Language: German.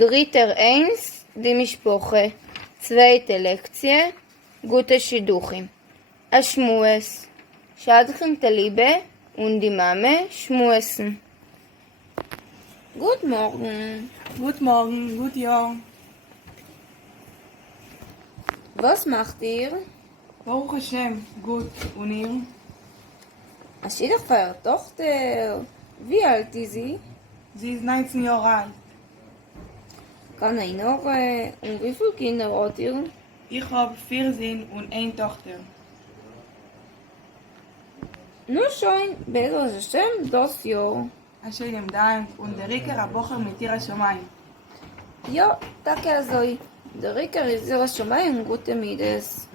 Dritter 1, die Mischproche. Zweite Lektie, gute Schiduchim. Ashmues. Shadchem Talibe und die Mame schmuesen. Guten Morgen. Guten Morgen, gut Jahr. Was macht ihr? Baruch Hashem, gut. Und ihr? Es ist doch für ihre Tochter. Wie alt ist sie? Sie ist 19 Jahre alt. Kann ich noch? Und wie viele Kinder hat ihr? Ich habe 4 Söhne und 1 Tochter. Nur schon, besser Hashem, das Jahr. Hashem Dank und der Riker Abocher mit Tira Shomayim. Ja, danke also. Der Riker ist sehr schon mal ein guter Mides.